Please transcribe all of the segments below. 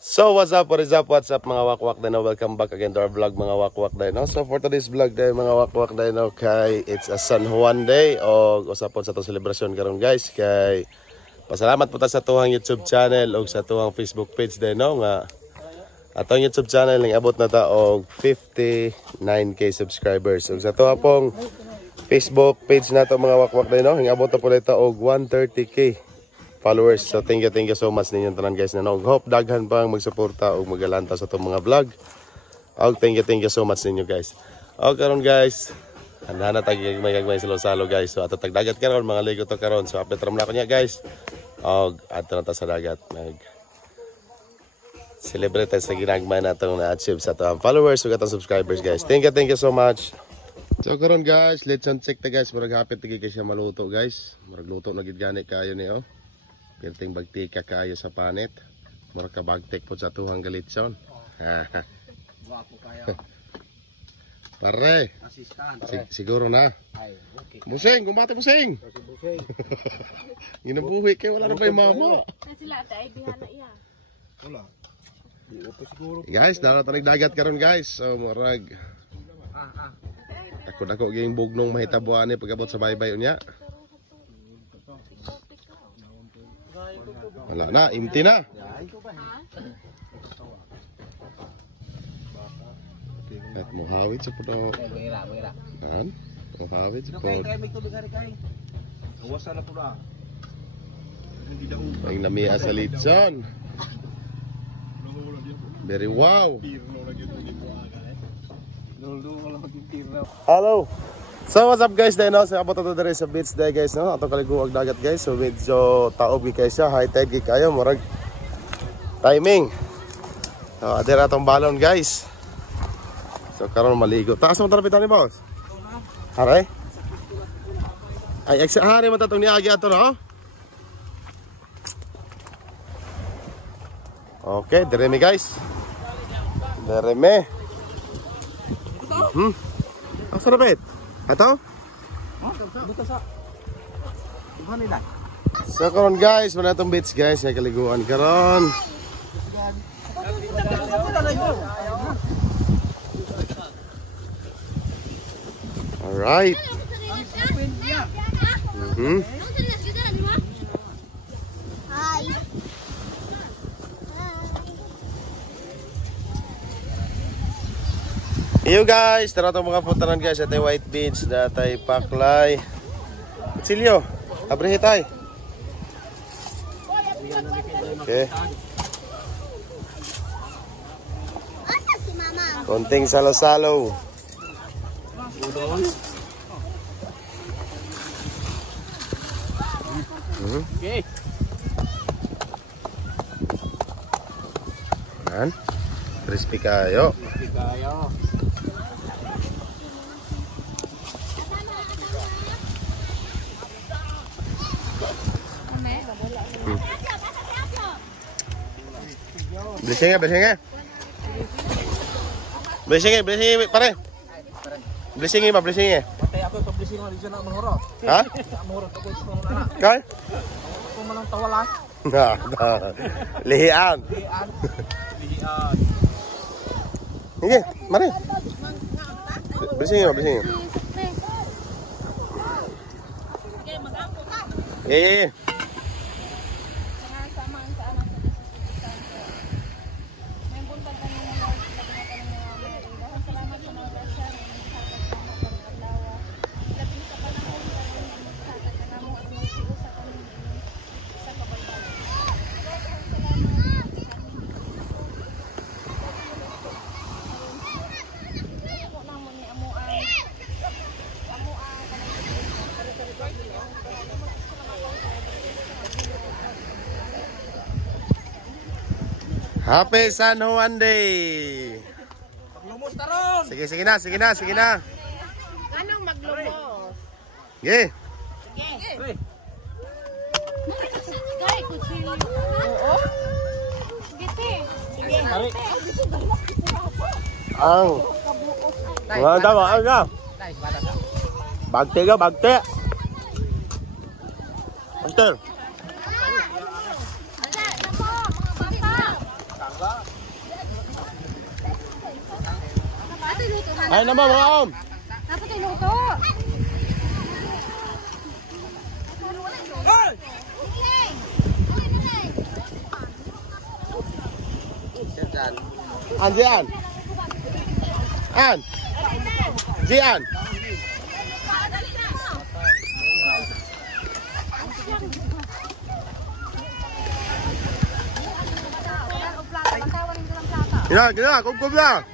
So what's up, what's up mga wakwak dino, welcome back again to our vlog mga wakwak dino. So for today's vlog day mga wakwak dino, kay it's a San Juan day o usapon sa itong celebration karon guys. Kay pasalamat po ta sa tuhang YouTube channel o sa tuhang Facebook page dino nga atong YouTube channel ning abot na ta og 59k subscribers. So sa tuwa pong Facebook page nato mga wakwak dino, ning abot na po nito og 130k followers. So thank you so much ninyong tanan guys na hope daghan pang magsuporta o magalanta sa itong mga vlog. Og thank you so much ninyo guys. Og karon guys, handa na tag may salo-salo guys. So ato tagdagat karon mga ligo to karon. So update ram na ko niya guys. Og ato na ta sa dagat mag celebrate sa ginagmay natong na-achieve sa atong followers ug atong subscribers guys. Thank you so much. So karon guys, let's check ta guys, murag hapit tigay kay siya maluto guys. Murag luto na gid gani kayo ni oh. Pirting bagtika kayo sa panit. Murag ka bagtik po sa tuhang galitson. Guwapo kayo. Pare. Assistant. Siguro na. Ay, okay. Busing, kumate busing. Busing. Ginabuhi kay wala na pa yung mama. Sila tay bihana iya. Wala. Di upo siguro. Guys, dala tanig dagat karon guys. So murag ako gying bugnong mahitabuan ni pagabot sa baybay unya. Wala na, empty na. At mohawit sa puno. Wira. Kan? Mohawit sa puno. Kay may tubig kay. Awasan na pula. Hindi daw. Ang lamia sa litson. Very wow. Hello. So what's up guys, dahil sa abot ato diri sa beach day guys no. Ato kaliguag dagat guys. So medyo taob gi kay siya, high tide gi kayo murag timing. So adira atong balon guys. So karon maligo. Taas mo tarapitan ni boss. Haray. Ay exit hari man tatong niagi ato no. Okay, dire mi guys. Dire mi. Ang sarapit. Ato? Dito sa. Ibhan nila. So karon guys, wala tong beach guys, nga kaliguan karon. Alright. Hi. Iyo guys, tara itong mga puntanan guys, atay White Beach, datay Paklay. Kutsilyo, abrihe tay. Okay. Asa si mama? Konting salo-salo. Okay. Yan. Crispy kayo. Kayo. Blessing pare. Blessing Patay ako publishing mo dito na mahurot. Ha? Mahurot ako sa mga anak. Kay? Ako man lang tawalan. Lihian. Lihian. Sige, mari. Blessing. Eh. Happy San Juan Day. Lumos taron. Sige na. Anong maglumos? Sige. Sige. Sige, kutsilyo. Oo. Sige. Ang. Wala. Bagte. Master. Ay naman mga om. Dapat ay luto. An, Jian. An. Jian. Gina, kukup na.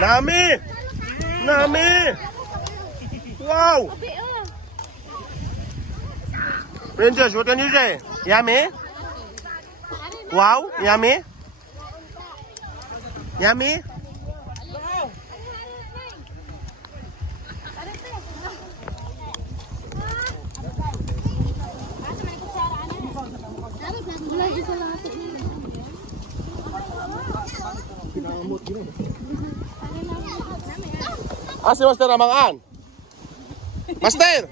Nami. Nami. Wow. Princess, what can you say? Yummy? Wow, yummy? Yummy? Si Master Ramangan. Master!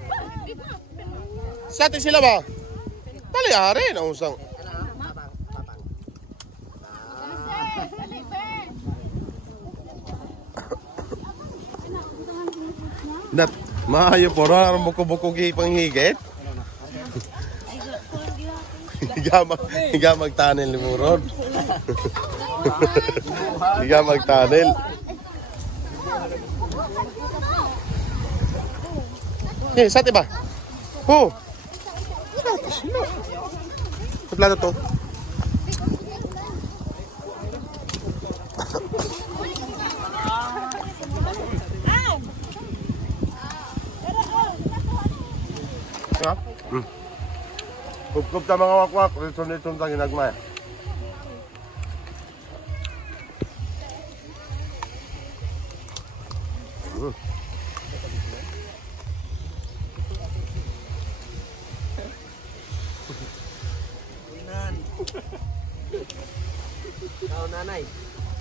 Sa atin sila ba? Talihari na usang. Dat, maayo po rin ang buko-buko panghigit. Higa magtanil ni Murod. Higa magtanil. Eh, sa atin ba? Oh! Plato to. Ya? Kup-kup ta mga wakwak, rito-rito ta ginagmay. Kau nanay.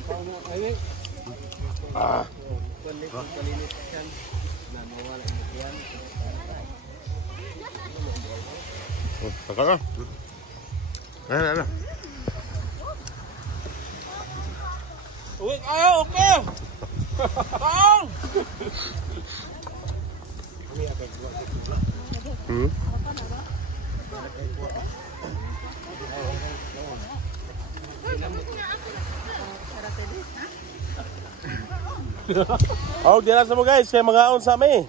Kau mo ay. Ah. Kalinis kan. Na mawala yan. Taka ka. Ano. Uy, ayo, okay. Kong. Oh, dila sa mo guys, kaya mga on sa amin.